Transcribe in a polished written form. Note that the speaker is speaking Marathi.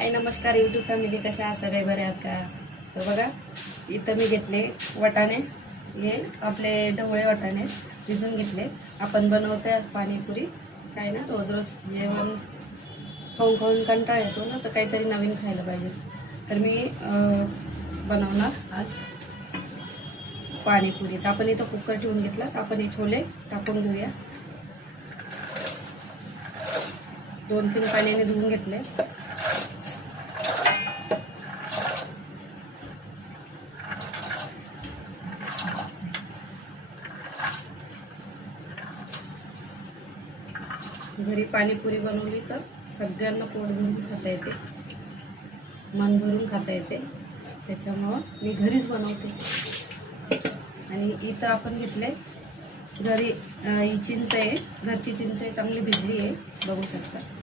हाय नमस्कार यूट्यूब फॅमिली, कशा आहात सगळे, बरे आहात का? तर बघा इथं मी घेतले वाटाणे, हे आपले ढवळे वाटाणे भिजून घेतले. आपण बनवतोय आज पाणीपुरी. काय ना, रोज रोज जेवण खाऊन खाऊन कंटाळा येतो ना, तर काहीतरी नवीन खायला पाहिजे. तर मी बनवणार आज पाणीपुरी. तर आपण इथं कुकर ठेवून घेतला. आपण हे छोले टाकून घेऊया. 2-3 पाण्याने धुवून घेतले. घरी पाणीपुरी बनवली तर सगळ्यांना पोट भरून खाता येते, मन भरून खाता येते. त्याच्यामुळं मी घरीच बनवते. आणि इथं आपण घेतले घरी ही चिंच आहे, घरची चिंच आहे, चांगली भिजली आहे, बघू शकता.